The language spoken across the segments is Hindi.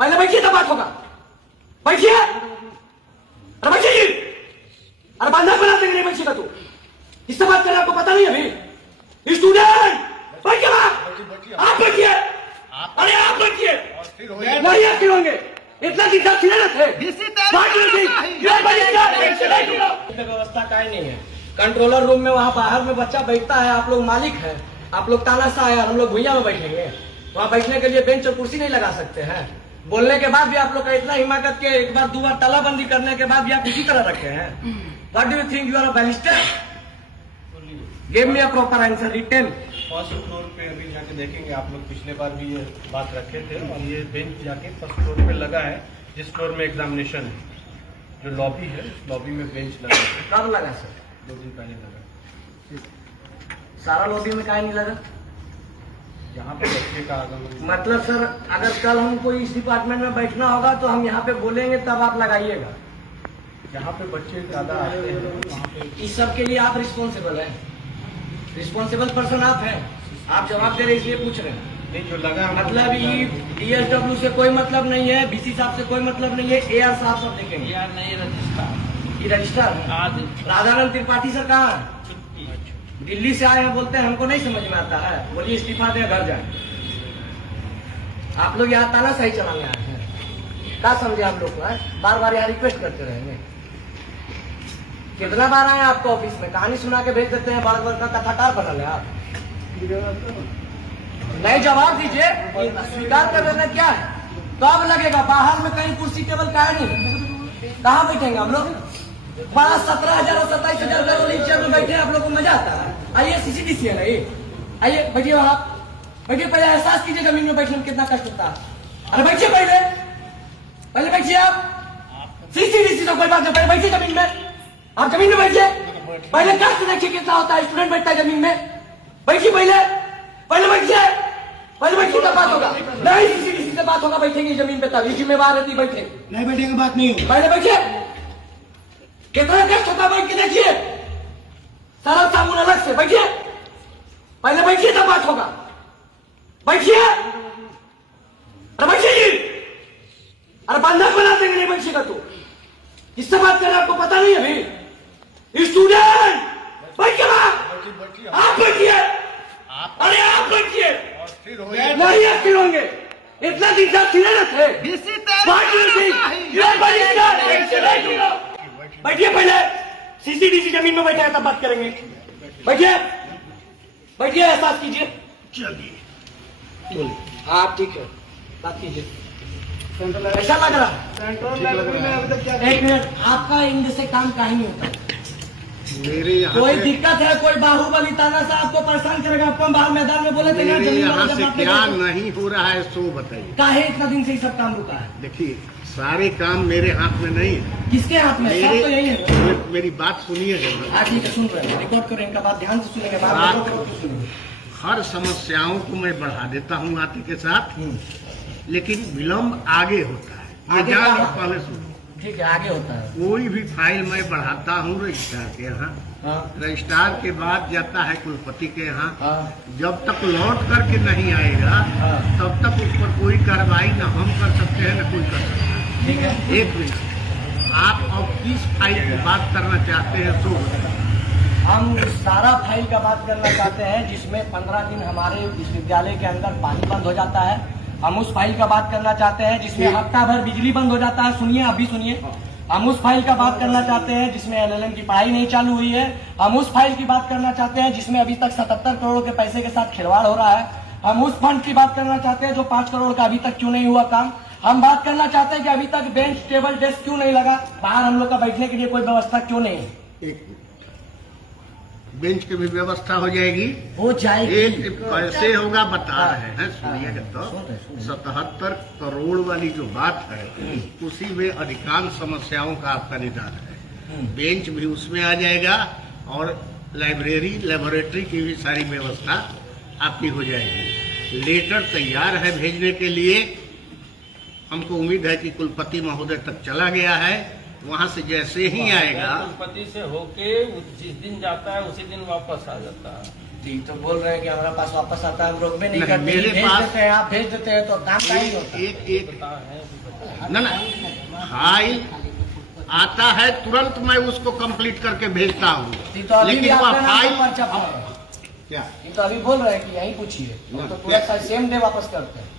पहले बैठिए तब बात होगा। बैठिए, अरे बैठिए जी। अरे बंधक बना देंगे, नहीं बैठिएगा तू। किससे बात कर रहे हैं आपको पता नहीं अभी? स्टूडेंट बैठिए, आप बैठिए। अरे आप बैठिए, नहीं आप क्यों होंगे? इतना दिन तक खिले थे। व्यवस्था का ही नहीं है। कंट्रोलर रूम में वहाँ बाहर में बच्चा बैठता है, आप लोग मालिक है, आप लोग तानाशाह है, हम लोग भुइया में बैठेंगे। वहाँ बैठने के लिए बेंच और कुर्सी नहीं लगा सकते हैं। बोलने के बाद भी आप लोग का इतना हिम्मत के एक बार दो बार तालाबंदी करने के बाद भी आप इसी तरह रखे हैं। What do you think you are a barrister? Give me a proper answer written. First floor पे अभी जाके देखेंगे आप लोग, पिछले बार भी ये बात रखे थे और ये बेंच जाके फर्स्ट फ्लोर पे लगा है, जिस फ्लोर में एग्जामिनेशन है। जो लॉबी है उस लॉबी में बेंच लगा है। कब लगा सर? 2 दिन पहले लगा। सारा लॉबी में काहे नहीं लगा? यहाँ पे बच्चे का आगमन, मतलब सर अगर कल हमको इस डिपार्टमेंट में बैठना होगा तो हम यहाँ पे बोलेंगे तब आप लगाइएगा। यहाँ पे बच्चे ज्यादा आते हैं वहाँ पे। इस सब के लिए आप रिस्पॉन्सिबल हैं, रिस्पॉन्सिबल पर्सन आप हैं। आप जवाब दे रहे इसलिए पूछ रहे हैं। नहीं जो लगा मतलब DSW से कोई मतलब नहीं है, BC साहब से कोई मतलब नहीं है, AR साहब सब देखेंगे। यार नहीं रजिस्ट्रार, ये रजिस्टर आज राधानंद त्रिपाठी सर कहाँ है? दिल्ली से आए हैं, बोलते हैं हमको नहीं समझ में आता है, बोलिए इस्तीफा दें घर जाए। आप लोग यहाँ तानाशाही चलाने आए हैं, क्या समझे आप लोग को? बार बार यहाँ रिक्वेस्ट करते रहेंगे। कितना बार आए आपको ऑफिस में, कहानी सुना के भेज देते हैं, बार बार का कथाकार बना ले आप। नहीं जवाब दीजिए, स्वीकार कर लेना क्या है? कब लगेगा? बाहर में कहीं कुर्सी टेबल का नहीं, कहाँ बैठेंगे हम लोग? 17,000 और 27,000 का रोलिंग चेयर में बैठे आप लोग को मजा आता है? आइए CCDC है ना ये, आइए बैठिए वहां, बैठिए। पहले एहसास कीजिए जमीन में बैठने में कितना कष्ट होता है। अरे बैठिए, पहले बैठिए आप। CCDC तो कोई बात नहीं, पहले बैठिए जमीन में। आप जमीन में बैठिए, पहले कष्ट देखिए कितना होता है। स्टूडेंट बैठता है जमीन में, बैठिए पहले बैठिए, पहले बैठिए तब बात होगा। नहीं CCDC से बात होगा, बैठेंगे जमीन पे तब। ये जिम्मेवार रहती बैठे, नहीं बैठेंगे बात नहीं होगी। पहले बैठिए। कितना कष्ट होता है, बैठ के देखिए। सारा साबुन अलग से, बैठिए पहले बैठिए तब बात होगा। बैठिए, अरे बैठिए जी। अरे बंधक बना देंगे, नहीं बैठिएगा तू। किससे बात कर रहे हैं आपको पता नहीं अभी? स्टूडेंट बैठिए, आप बैठिए। अरे आप बैठिए, नहीं आप क्यों होंगे? इतना दिन तक खिले थे। बैठिए, पहले CCDC जमीन में बैठे हैं तब बात करेंगे। बैठिए, एहसास कीजिए। चलिए हाँ ठीक है, बात कीजिए। ऐसा लग रहा है? एक मिनट, आपका इंग्लिश से काम काहे नहीं होता? मेरे यहाँ कोई दिक्कत है? कोई बाहुबली तानाशाह आपको परेशान करेगा? आपको बाहर मैदान में बोले थे ना मेरे जमीन यहाँ वाला से जब क्या आपने- नहीं हो रहा है सो बताइए। काहे इतना दिन से ये सब काम रुका है? देखिए सारे काम मेरे हाथ में नहीं है। किसके हाथ में? सब तो यही है। मेरी बात सुनिए जरा। हाँ ठीक है, सुन रहे हैं, रिकॉर्ड करें, इनका बात ध्यान से सुनेंगे। बात बात- रिकॉर्ड करके सुनेंगे। हर समस्याओं को मैं बढ़ा देता हूँ आते के साथ, लेकिन विलम्ब आगे होता है। ये आगे जान लो, कहाँ? पहले सुनो। ठीक है, आगे होता है। कोई भी फाइल मैं बढ़ाता हूँ रजिस्ट्रार के यहाँ, हाँ रजिस्ट्रार के बाद जाता है कुलपति के यहाँ। हाँ जब तक लौट करके नहीं आएगा हाँ। तब तक उस पर कोई कार्रवाई न हम कर सकते हैं न कोई कर सकता है। ठीक है। एक मिनट, आप अब किस फाइल की बात करना चाहते हैं सो बताइए। हम सारा फाइल का बात करना चाहते हैं जिसमें 15 दिन हमारे विश्वविद्यालय के अंदर पानी बंद हो जाता है। हम उस फाइल का बात करना चाहते हैं जिसमें हफ्ता भर बिजली बंद हो जाता है। सुनिए, अभी सुनिए। हम उस फाइल का बात करना चाहते हैं जिसमें LLM की पढ़ाई नहीं चालू हुई है। हम उस फाइल की बात करना चाहते हैं जिसमें अभी तक 77 करोड़ के पैसे के साथ खिलवाड़ हो रहा है। हम उस फंड की बात करना चाहते हैं जो 5 करोड़ का अभी तक क्यों नहीं हुआ काम। हम बात करना चाहते हैं कि अभी तक बेंच टेबल डेस्क क्यों नहीं लगा, बाहर हम लोग का बैठने के लिए कोई व्यवस्था क्यों नहीं है। एक मिनट, बेंच की भी व्यवस्था हो जाएगी। हो जाएगी। एक कैसे होगा बता रहे हैं, सुनिएगा सुन रहे। तो। 77 करोड़ वाली जो बात है उसी में अधिकांश समस्याओं का आपका निदान है। बेंच भी उसमें आ जाएगा और लाइब्रेरी लेबोरेटरी की भी सारी व्यवस्था आपकी हो जाएगी। लेटर तैयार है भेजने के लिए। हमको उम्मीद है कि कुलपति महोदय तक चला गया है, वहां से जैसे ही आएगा। कुलपति से होके जिस दिन जाता है उसी दिन वापस आ जाता है। ठीक तो बोल रहे हैं कि हमारा पास वापस आता है, हम रोक में नहीं नहीं, करते, मेरे भेज पास- देते हैं, आप भेज देते हैं तो काम का ही होता है। एक ना फाइल आता है तुरंत मैं उसको कंप्लीट करके भेजता हूँ, तो अभी भी लेकिन वह आपका नाम फाइल पर पर्चा पड़ा है। क्या ये तो अभी बोल रहे हैं कि यहीं पूछिए, हम तो पूरा सेम डे वापस करते हैं।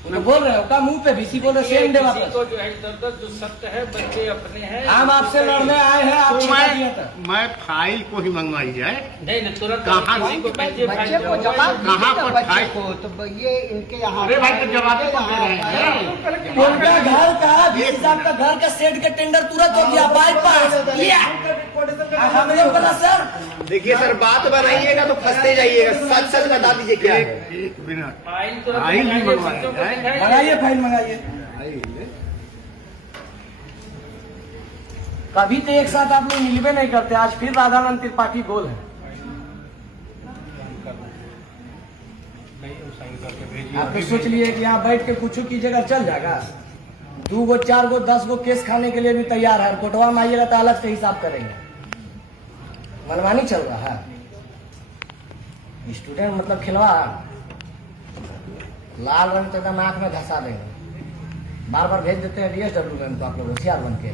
वो तो बोल रहे हैं उनका मुंह पे बीसी बोल रहे सेम डे वापस। को जो है इधर जो सत्य है बच्चे अपने हैं। हम आपसे लड़ने आए हैं, आप तो छिपा दिए थे। मैं फाइल को ही मंगवाई जाए। नहीं नहीं तुरंत कहाँ किसी को भेजिए, बच्चे को फाइल जवाब कहाँ दीजिए पर ना बच्चे फाइल? को, तो ये इनके यहाँ अरे भाई तो जवाब तो दे रहे हैं। उनका घर का बीस साहब का घर का सेट का टेंडर तुरंत हो गया, बाईपास ये हमें पता सर। देखिए सर, बात बनाइएगा तो फंसते जाइएगा, सच सच बता दीजिए क्या है। एक मिनट फाइल तुरंत फाइल ही मंगाइए, मंगवाया बच्चों को जाए। दिखाइए। मंगाइए फाइल मंगाइए। कभी तो एक साथ आप लोग मिलवे नहीं करते, आज फिर राधानंद त्रिपाठी गोल है। नहीं वो साइन करके भेजिए। आप तो सोच लिए कि यहाँ बैठ के कुछ कीजिएगा चल जाएगा। 2 गो 4 गो 10 गो केस खाने के लिए भी तैयार है, कोटवा में आइएगा तो अलग से हिसाब करेंगे। मनमानी चल रहा है, स्टूडेंट मतलब खिलवा लाल रंग तो एकदम आंख में धंसा देंगे, बार बार भेज देते हैं DSW मैम को, आप लोग होशियार बन के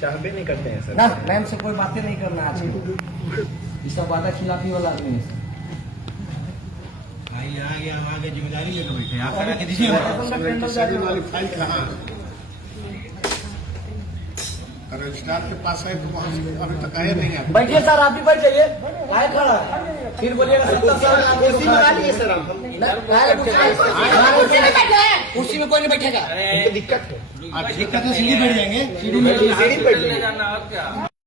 चाहबे नहीं करते हैं सर। ना। मैम से कोई बातें नहीं करना आज ये सब वादा खिलाफी वाला आदमी है। रजिस्ट्रार वाली फाइल कहाँ रजिस्ट्रार के पास है तो वहाँ से अभी तक आए नहीं है। बैठिए सर, आप भी बैठ जाइए, काहे खड़ा है? फिर बोलिएगा 70 साल आप कुर्सी मंगा लीजिए सर हम। कुर्सी में कोई नहीं बैठेगा। हमको दिक्कत है। दिक्कत है, सीढ़ी बैठ जाएंगे, सीढ़ी में सीढ़ी पर ले जाना और क्या।